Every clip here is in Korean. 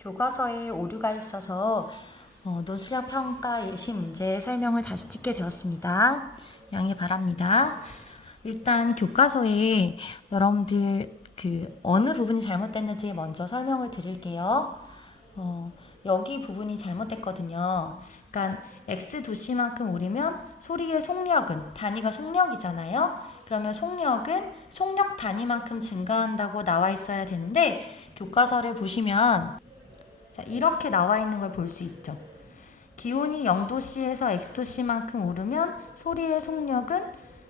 교과서에 오류가 있어서 노수량 평가 예시 문제 설명을 다시 찍게 되었습니다. 양해 바랍니다. 일단 교과서에 여러분들 어느 부분이 잘못됐는지 먼저 설명을 드릴게요. 여기 부분이 잘못됐거든요. 그러니까 x 도시만큼 오르면 소리의 속력은, 단위가 속력이잖아요. 그러면 속력은 속력 단위만큼 증가한다고 나와 있어야 되는데, 교과서를 보시면 자, 이렇게 나와 있는 걸 볼 수 있죠. 기온이 0도씨에서 x도씨만큼 오르면 소리의 속력은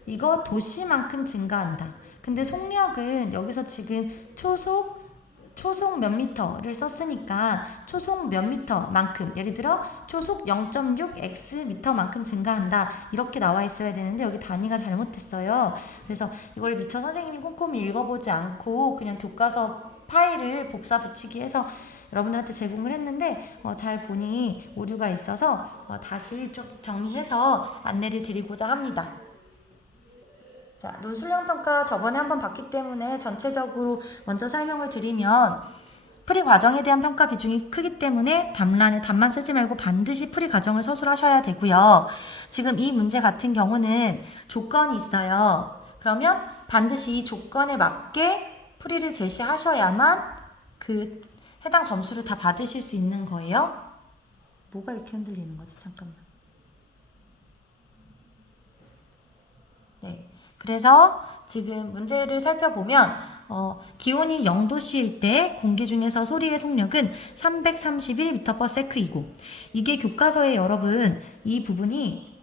이거 도씨만큼 증가한다. 근데 속력은 여기서 지금 초속 몇 미터를 썼으니까 초속 몇 미터만큼, 예를 들어 초속 0.6x 미터만큼 증가한다, 이렇게 나와 있어야 되는데 여기 단위가 잘못됐어요. 그래서 이걸 미처 선생님이 꼼꼼히 읽어보지 않고 그냥 교과서 파일을 복사 붙이기 해서 여러분들한테 제공을 했는데 잘 보니 오류가 있어서 다시 좀 정리해서 안내를 드리고자 합니다. 자, 노수량 평가 저번에 한번 봤기 때문에 전체적으로 먼저 설명을 드리면, 풀이 과정에 대한 평가 비중이 크기 때문에 답란에 답만 쓰지 말고 반드시 풀이 과정을 서술하셔야 되고요. 지금 이 문제 같은 경우는 조건이 있어요. 그러면 반드시 이 조건에 맞게 풀이를 제시하셔야만 그 해당 점수를 다 받으실 수 있는 거예요. 뭐가 이렇게 흔들리는 거지? 잠깐만. 네. 그래서 지금 문제를 살펴보면 기온이 0도씨일 때 공기 중에서 소리의 속력은 331m/s이고, 이게 교과서에 여러분 이 부분이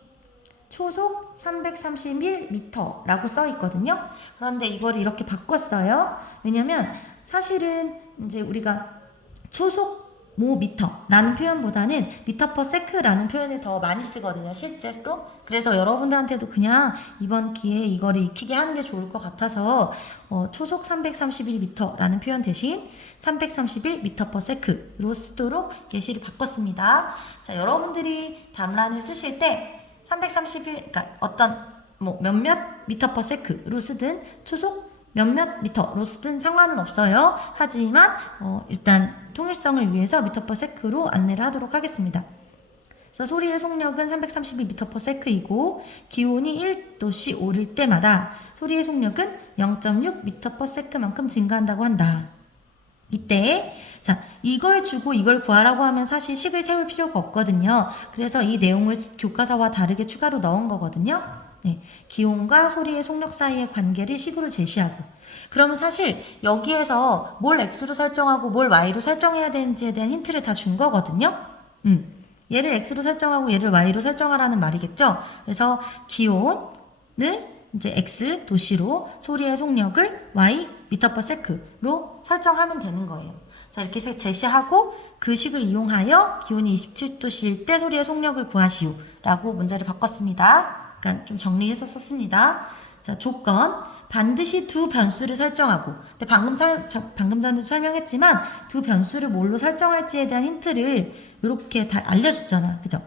초속 331m라고 써 있거든요. 그런데 이거를 이렇게 바꿨어요. 왜냐면 사실은 이제 우리가 초속 미터라는 표현보다는 미터/세크라는 표현을 더 많이 쓰거든요, 실제로. 그래서 여러분들한테도 그냥 이번 기회에 이거를 익히게 하는 게 좋을 것 같아서 초속 331m라는 표현 대신 331m/s로 쓰도록 예시를 바꿨습니다. 자, 여러분들이 답란을 쓰실 때 331, 그러니까 어떤 몇몇 미터/s로 쓰든 초속 몇몇 미터로 쓰든 상관은 없어요. 하지만 일단 통일성을 위해서 미터/s로 안내를 하도록 하겠습니다. 그래서 소리의 속력은 332m/s이고 기온이 1도씨 오를 때마다 소리의 속력은 0.6m/s만큼 증가한다고 한다. 이때 자, 이걸 주고 이걸 구하라고 하면 사실 식을 세울 필요가 없거든요. 그래서 이 내용을 교과서와 다르게 추가로 넣은 거거든요. 네, 기온과 소리의 속력 사이의 관계를 식으로 제시하고, 그러면 사실 여기에서 뭘 x로 설정하고 뭘 y로 설정해야 되는지에 대한 힌트를 다 준 거거든요. 얘를 x로 설정하고 얘를 y로 설정하라는 말이겠죠. 그래서 기온을 이제 x 도시로, 소리의 속력을 y 미터/s로 설정하면 되는 거예요. 자, 이렇게 제시하고 그 식을 이용하여 기온이 27도씨일 때 소리의 속력을 구하시오 라고 문제를 바꿨습니다. 그러니까 좀 정리해서 썼습니다. 자, 조건. 반드시 두 변수를 설정하고, 근데 방금 전에도 설명했지만 두 변수를 뭘로 설정할지에 대한 힌트를 이렇게 다 알려줬잖아. 그죠?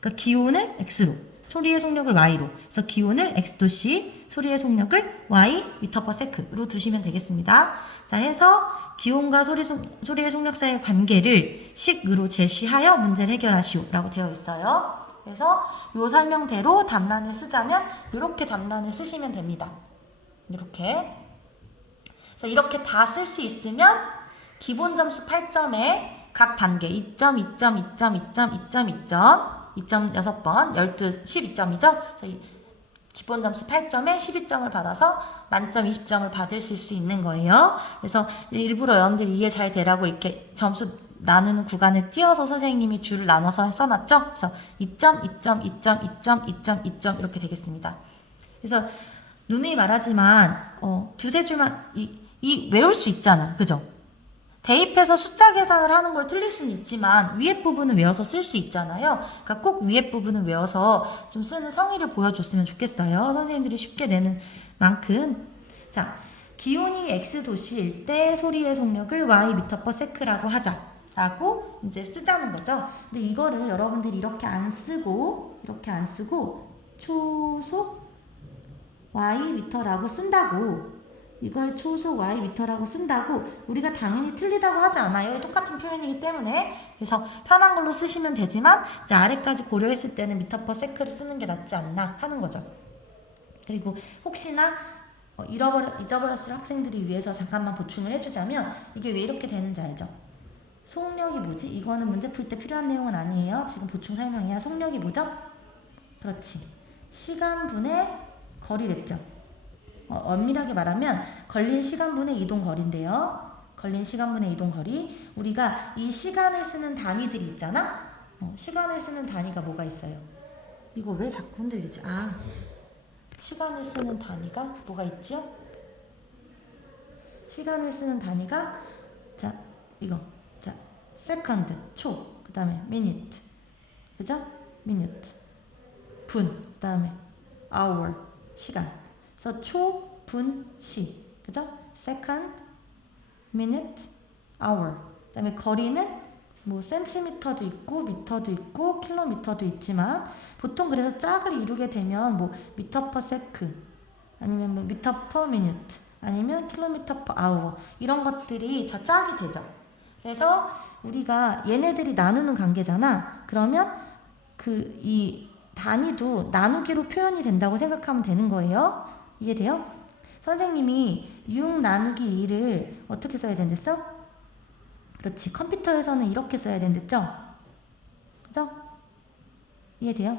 그러니까 기온을 x로, 소리의 속력을 y로, 그래서 기온을 x도씨, 소리의 속력을 y 미터/s로 두시면 되겠습니다. 자, 해서 기온과 소리의 속력 사이의 관계를 식으로 제시하여 문제를 해결하시오 라고 되어 있어요. 그래서 이 설명대로 답란을 쓰자면 이렇게 답란을 쓰시면 됩니다. 이렇게. 그래서 이렇게 다 쓸 수 있으면 기본 점수 8점에 각 단계 2점, 2점, 2점, 2점, 2점, 2점, 2.6번, 12.2점이죠. 그래서 기본 점수 8점에 12점을 받아서 만점 20점을 받으실 수 있는 거예요. 그래서 일부러 여러분들이 이해 잘 되라고 이렇게 점수 나누는 구간을 띄어서 선생님이 줄을 나눠서 써놨죠. 그래서 2점, 2점, 2점, 2점, 2점, 2점 이렇게 되겠습니다. 그래서 누누이 말하지만 두세 줄만 외울 수 있잖아. 그죠? 대입해서 숫자 계산을 하는 걸 틀릴 수는 있지만 위에 부분은 외워서 쓸 수 있잖아요. 그러니까 꼭 위에 부분은 외워서 좀 쓰는 성의를 보여줬으면 좋겠어요. 선생님들이 쉽게 내는 만큼. 자, 기온이 x도시일 때 소리의 속력을 y 미터/s라고 하자라고 이제 쓰자는 거죠. 근데 이거를 여러분들이 이렇게 안 쓰고 초속 y 미터라고 쓴다고 이걸 초속 Y미터라고 쓴다고 우리가 당연히 틀리다고 하지 않아요. 똑같은 표현이기 때문에. 그래서 편한 걸로 쓰시면 되지만 이제 아래까지 고려했을 때는 미터 퍼 세크를 쓰는 게 낫지 않나 하는 거죠. 그리고 혹시나 잊어버렸을 학생들이 위해서 잠깐만 보충을 해주자면 이게 왜 이렇게 되는지 알죠? 속력이 뭐지? 이거는 문제 풀 때 필요한 내용은 아니에요. 지금 보충 설명이야. 속력이 뭐죠? 그렇지. 시간분의 거리랬죠. 엄밀하게 말하면 걸린 시간분의 이동거리인데요. 걸린 시간분의 이동거리. 우리가 이 시간을 쓰는 단위들이 있잖아. 시간을 쓰는 단위가 뭐가 있어요? 이거 왜 자꾸 흔들리지? 시간을 쓰는 단위가 뭐가 있지요? 시간을 쓰는 단위가 자 이거 자 세컨드 초, 그 다음에 미니트, 그죠? 미니트, 분, 그 다음에 hour 시간. 그래서 초, 분, 시, 그죠? second, minute, hour. 그 다음에 거리는 뭐 센티미터도 있고 미터도 있고 킬로미터도 있지만 보통 그래서 짝을 이루게 되면 뭐 미터 퍼 세크 아니면 뭐 미터 퍼 미니트 아니면 킬로미터 퍼 아워 이런 것들이 다 짝이 되죠. 그래서 우리가 얘네들이 나누는 관계잖아. 그러면 그 이 단위도 나누기로 표현이 된다고 생각하면 되는 거예요. 이해돼요? 선생님이 6 나누기 2를 어떻게 써야 된댔어? 그렇지. 컴퓨터에서는 이렇게 써야 된댔죠? 그죠? 이해돼요?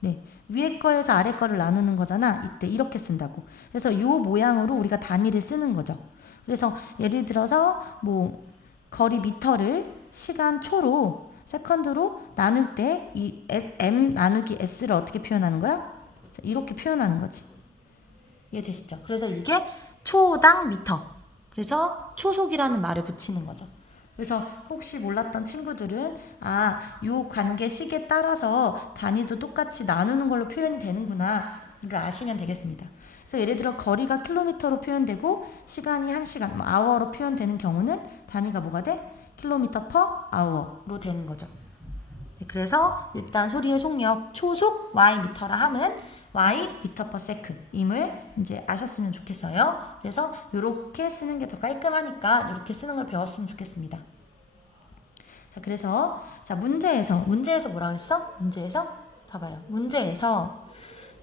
네. 위에 거에서 아래 거를 나누는 거잖아. 이때 이렇게 쓴다고. 그래서 이 모양으로 우리가 단위를 쓰는 거죠. 그래서 예를 들어서 뭐 거리 미터를 시간 초로 세컨드로 나눌 때 이 m 나누기 s를 어떻게 표현하는 거야? 이렇게 표현하는 거지. 이해되시죠? 그래서 이게 초당 미터. 그래서 초속이라는 말을 붙이는 거죠. 그래서 혹시 몰랐던 친구들은 요 관계식에 따라서 단위도 똑같이 나누는 걸로 표현이 되는구나 이걸 아시면 되겠습니다. 그래서 예를 들어 거리가 킬로미터로 표현되고 시간이 1시간, 아워로 표현되는 경우는 단위가 뭐가 돼? 킬로미터 퍼 아워로 되는 거죠. 그래서 일단 소리의 속력 초속 Y미터라 함은 Y 미터 퍼 세크 임을 이제 아셨으면 좋겠어요. 그래서 이렇게 쓰는 게 더 깔끔하니까 이렇게 쓰는 걸 배웠으면 좋겠습니다. 자, 그래서 자 문제에서 뭐라 그랬어? 문제에서 봐봐요. 문제에서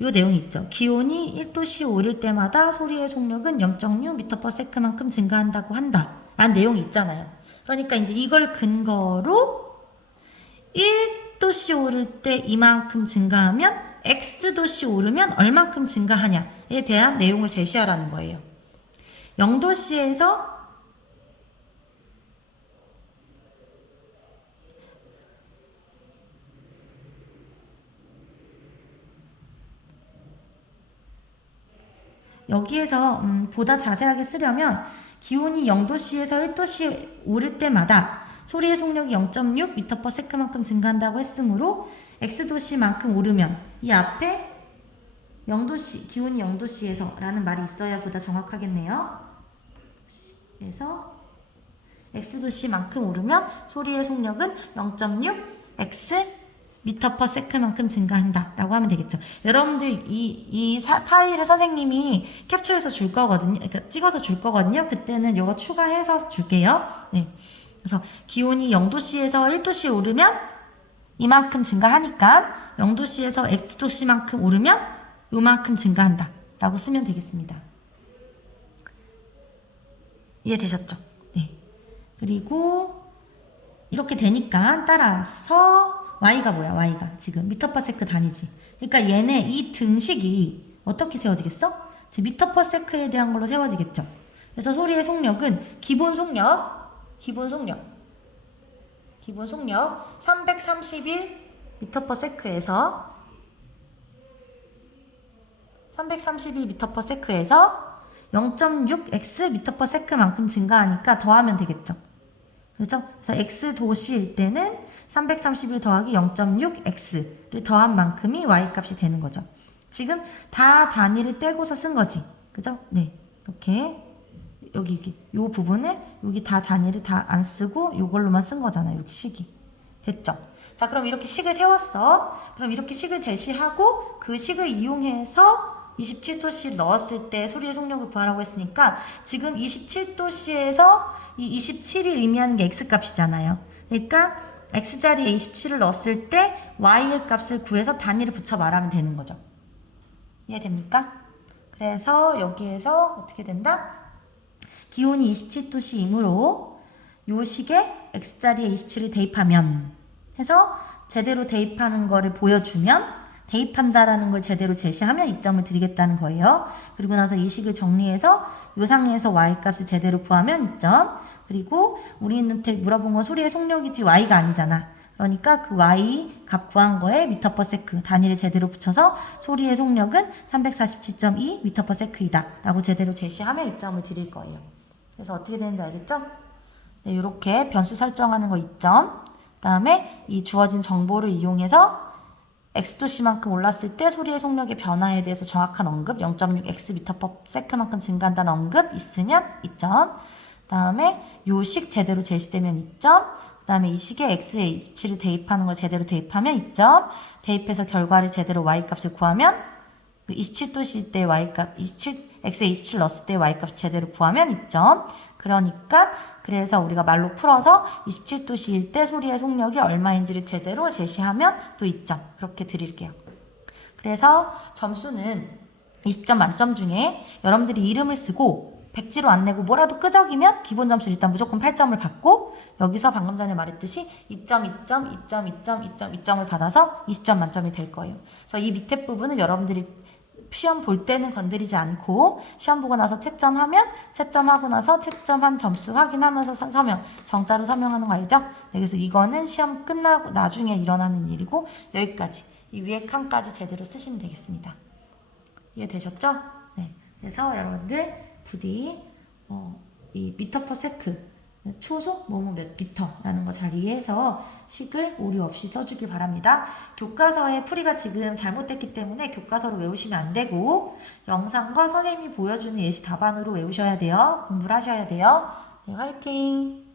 요 내용이 있죠. 기온이 1도씨 오를 때마다 소리의 속력은 0.6 미터 퍼 세크만큼 증가한다고 한다. 라는 내용이 있잖아요. 그러니까 이제 이걸 근거로 1도씨 오를 때 이만큼 증가하면 X도씨 오르면 얼만큼 증가하냐에 대한 내용을 제시하라는 거예요. 0도씨에서 여기에서 보다 자세하게 쓰려면 기온이 0도씨에서 1도씨 오를 때마다 소리의 속력이 0.6 미터 퍼 세크만큼 증가한다고 했으므로 X도씨만큼 오르면 이 앞에 0도씨, 기온이 0도씨에서 라는 말이 있어야 보다 정확하겠네요. 그래서 X도씨만큼 오르면 소리의 속력은 0.6 X 미터 퍼 세크만큼 증가한다 라고 하면 되겠죠. 여러분들 이 파일을 선생님이 캡처해서 줄 거거든요. 그러니까 찍어서 줄 거거든요. 그때는 이거 추가해서 줄게요. 네. 그래서 기온이 0도씨에서 1도씨 오르면 이만큼 증가하니까 0도씨에서 X도씨만큼 오르면 요만큼 증가한다 라고 쓰면 되겠습니다. 이해되셨죠? 네. 그리고 이렇게 되니까 따라서 Y가 뭐야? Y가 지금 미터 퍼 세크 단위지. 그러니까 얘네 이 등식이 어떻게 세워지겠어? 지금 미터 퍼 세크에 대한 걸로 세워지겠죠. 그래서 소리의 속력은 기본 속력 331 미터 퍼 세크에서 331 미터 퍼 세크에서 0.6x 미터 퍼 세크만큼 증가하니까 더하면 되겠죠. 그렇죠? 그래서 x 도시일 때는 331 더하기 0.6x를 더한 만큼이 y 값이 되는 거죠. 지금 다 단위를 떼고서 쓴 거지. 그죠? 네. 이렇게 여기 요 부분을 여기 다 단위를 다 안 쓰고 요걸로만 쓴 거잖아요. 이렇게 식이. 됐죠? 자, 그럼 이렇게 식을 세웠어. 그럼 이렇게 식을 제시하고 그 식을 이용해서 27도씨 넣었을 때 소리의 속력을 구하라고 했으니까 지금 27도씨에서 이 27이 의미하는 게 x값이잖아요. 그러니까 x자리에 27을 넣었을 때 y의 값을 구해서 단위를 붙여 말하면 되는 거죠. 이해됩니까? 그래서 여기에서 어떻게 된다? 기온이 27도씨이므로 요 식에 x자리에 27을 대입하면 해서 제대로 대입하는 거를 보여주면 대입한다라는 걸 제대로 제시하면 이점을 드리겠다는 거예요. 그리고 나서 이 식을 정리해서 요 상에서 y값을 제대로 구하면 이점. 그리고 우리한테 물어본 건 소리의 속력이지 y가 아니잖아. 그러니까 그 y 값 구한 거에 m/s 단위를 제대로 붙여서 소리의 속력은 347.2 m/s이다 라고 제대로 제시하면 이점을 드릴 거예요. 그래서 어떻게 되는지 알겠죠? 네, 이렇게 변수 설정하는 거 이점. 그 다음에 이 주어진 정보를 이용해서 x도씨만큼 올랐을 때 소리의 속력의 변화에 대해서 정확한 언급 0.6x/m만큼 증가한다는 언급 있으면 2점. 그 다음에 요 식 제대로 제시되면 2점. 그 다음에 이 식에 x에 27을 대입하는 걸 제대로 대입하면 2점. 대입해서 결과를 제대로 y값을 구하면 27도씨 때 y값, x에 27 넣었을 때 y값 제대로 구하면 2점. 그러니까 그래서 우리가 말로 풀어서 27도씨일 때 소리의 속력이 얼마인지를 제대로 제시하면 또 2점. 그렇게 드릴게요. 그래서 점수는 20점 만점 중에 여러분들이 이름을 쓰고 백지로 안 내고 뭐라도 끄적이면 기본 점수 일단 무조건 8점을 받고 여기서 방금 전에 말했듯이 2점, 2점, 2점, 2점, 2점, 2점을 받아서 20점 만점이 될 거예요. 그래서 이 밑에 부분은 여러분들이 시험 볼 때는 건드리지 않고 시험 보고 나서 채점하면 채점하고 나서 채점한 점수 확인하면서 서명, 정자로 서명하는 거 알죠? 네, 그래서 이거는 시험 끝나고 나중에 일어나는 일이고 여기까지 이 위에 칸까지 제대로 쓰시면 되겠습니다. 이해되셨죠? 네, 그래서 여러분들 부디 이 미터 퍼 세크 초속 뭐뭐 몇 미터라는 거 잘 이해해서 식을 오류 없이 써주길 바랍니다. 교과서에 풀이가 지금 잘못됐기 때문에 교과서로 외우시면 안 되고 영상과 선생님이 보여주는 예시 답안으로 외우셔야 돼요. 공부를 하셔야 돼요. 네, 화이팅!